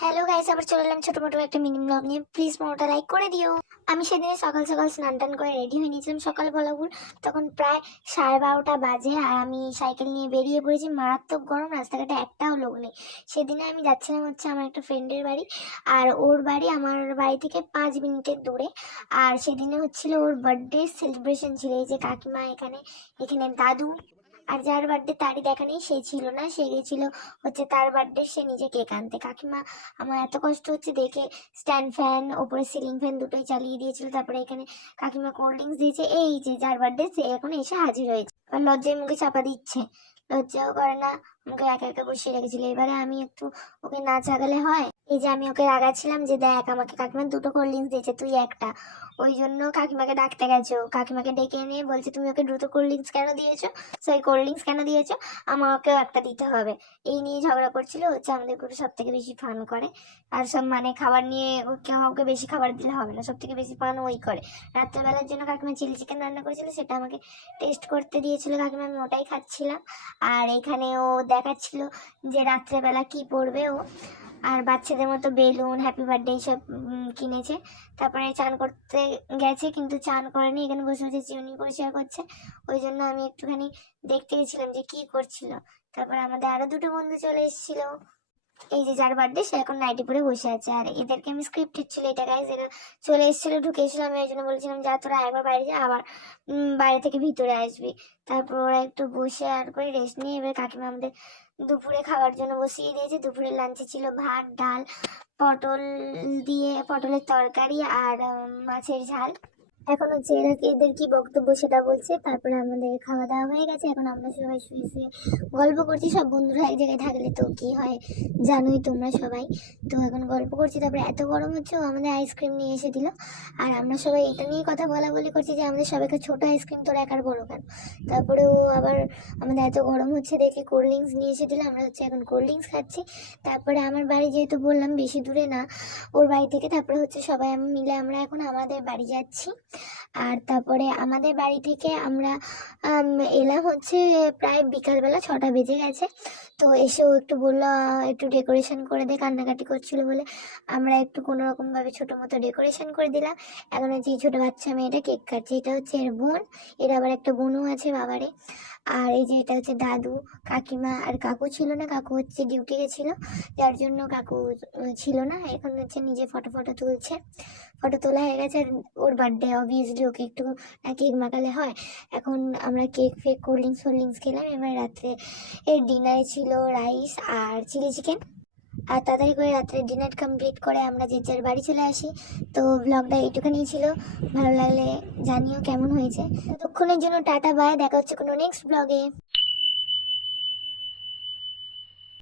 Hello guys, আবার চলে এলাম ছোট মোটো একটা মিনি ব্লগ নিয়ে। প্লিজ মোটা লাইক করে দিও। আমি সেদিনে সকাল সকাল স্নান টান করে রেডি হয়ে নিয়েছিলাম সকাল বলাবুল। তখন প্রায় 12:30 বাজে আর আমি সাইকেল নিয়ে বেরিয়ে পড়েছি। মারাত্মক গরম, রাস্তাঘাটে একটাও লোক নেই। সেদিনে আমি যাচ্ছিলাম হচ্ছে আমার একটা ফ্রেন্ডের বাড়ি, আর ওর বাড়ি আমার বাড়ি থেকে 5 মিনিটের দূরে। আর সেদিনে হচ্ছিল ওর বার্থডে সেলিব্রেশন ছিল। এই যে কাকিমা এখানে, এখানে দাদু, আর যার বার্থডে তারই দেখা নেই, সে ছিল না, সে গেছিল হচ্ছে তার বার্থডে সে নিজে কেক আনতে। কাকিমা, আমার এত কষ্ট হচ্ছে দেখে, স্ট্যান্ড ফ্যান ওপরে সিলিং ফ্যান দুটোই চালিয়ে দিয়েছিল। তারপরে এখানে কাকিমা কোল্ড ড্রিঙ্কস দিয়েছে। এই যে যার বার্থডে সে এখন এসে হাজির হয়েছে, আর লজ্জায় মুখে চাপা দিচ্ছে, লজ্জাও করে না, মুখে একা একা বসিয়ে রেখেছিল। এবারে আমি একটু ওকে না জাগালে হয়। এই যে আমি ওকে রাগাচ্ছিলাম যে দেখ আমাকে কাকিমা দুটো কোল্ড ড্রিঙ্কস দিয়েছে, তুই একটা। ওই জন্য কাকিমাকে ডাকতে গেছো, কাকিমাকে ডেকে এনে বলছে তুমি ওকে দুটো কোল্ড ড্রিঙ্কস কেন দিয়েছো, সরি কোল্ড ড্রিঙ্কস কেন দিয়েছো, আমাকেও একটা দিতে হবে। এই নিয়ে ঝগড়া করছিল। হচ্ছে আমাদের গ্রুপে সব থেকে বেশি ফান করে, আর সব মানে খাবার নিয়ে কেউ কাউকে বেশি খাবার দিলে হবে না, সব থেকে বেশি ফান ওই করে। রাত্রেবেলার জন্য কাকিমা চিলি চিকেন রান্না করেছিল, সেটা আমাকে টেস্ট করতে দিয়েছিল কাকিমা, আমি ওটাই খাচ্ছিলাম। আর এখানে ও দেখাচ্ছিল যে রাত্রেবেলা কি পরবে ও, আর বাচ্চাদের মতো বেলুন, হ্যাপি বার্থডে এইসব কিনেছে। তারপরে চান করতে গেছে, কিন্তু চান করেনি, এখানে বসে বসে চিউনি পরিষ্কার করছে। ওই জন্য আমি একটুখানি দেখতে গেছিলাম যে কি করছিল। তারপর আমাদের আরো দুটো বন্ধু চলে এসেছিল। এই যে যার বার্থডে সে এখন নাইটি পরে বসে আছে, আর এদেরকে আমি স্ক্রিপ্টেড ছিল এটা গাইজ, এরা চলে এসেছিল, ঢুকে এসেছিল। আমি ওই জন্য বলছিলাম যা তোরা একবার বাইরে যা, আবার বাইরে থেকে ভিতরে আসবি। তারপর ওরা একটু বসে আর করে রেস্ট নিয়ে এবার কাকিমা আমাদের দুপুরে খাওয়ার জন্য বসিয়ে দিয়েছে। দুপুরের লাঞ্চে ছিল ভাত, ডাল, পটল দিয়ে পটলের তরকারি আর মাছের ঝাল। এখন হচ্ছে এরা এদের কি বক্তব্য সেটা বলছে। তারপরে আমাদের খাওয়া দাওয়া হয়ে গেছে, এখন আমরা সবাই শুয়ে শুয়ে গল্প করছি। সব বন্ধুরা এক জায়গায় থাকলে তো কি হয় জানোই তোমরা সবাই। তো এখন গল্প করছি। তারপরে এত গরম হচ্ছে, ও আমাদের আইসক্রিম নিয়ে এসে দিল, আর আমরা সবাই এটা নিয়ে কথা বলা বলি করছি যে আমাদের সবাইকে ছোট আইসক্রিম, তোর একার বড় কেন। তারপরে ও আবার আমাদের এত গরম হচ্ছে দেখে কোল্ড ড্রিঙ্কস নিয়ে এসে দিল, আমরা হচ্ছে এখন কোল্ড ড্রিঙ্কস খাচ্ছি। তারপরে আমার বাড়ি যেহেতু বললাম বেশি দূরে না ওর বাড়ি থেকে, তারপরে হচ্ছে সবাই মিলে আমরা এখন আমাদের বাড়ি যাচ্ছি। আর তারপরে আমাদের বাড়ি থেকে আমরা এলাম হচ্ছে প্রায় বিকালবেলা 6টা বেজে গেছে। তো এসেও একটু বললো একটু ডেকোরেশন করে দে, কান্নাকাটি করছিল বলে আমরা একটু কোনো রকম ভাবে ছোটো মতো ডেকোরেশন করে দিলাম। এখন হচ্ছে এই ছোটো বাচ্চা মেয়েটা কেক কাটছে, এটা হচ্ছে এর বোন, এর আবার একটা বোনও আছে বাবারে। আর এই যে এটা হচ্ছে দাদু, কাকিমা আর কাকু ছিল না, কাকু হচ্ছে ডিউটি গেছিলো, যার জন্য কাকু ছিল না। এখন হচ্ছে নিজে ফটো ফটো তুলছে, ফটো তোলা হয়ে গেছে। আর ওর বার্থডে অবভিয়াসলি ওকে একটু কেক মাখালে হয়। এখন আমরা কেক ফেক কোল্ড ড্রিঙ্কস খেলাম। এবার রাত্রে এর ডিনারে ছিল রাইস আর চিলি চিকেন। আর তাড়াতাড়ি করে রাত্রে ডিনার কমপ্লিট করে আমরা যে যার বাড়ি চলে আসি। তো ব্লগটা এইটুখানি ছিল, ভালো লাগলে জানিও কেমন হয়েছে। ততক্ষণের জন্য টাটা বাই, দেখা হচ্ছে কোনো নেক্সট ব্লগে।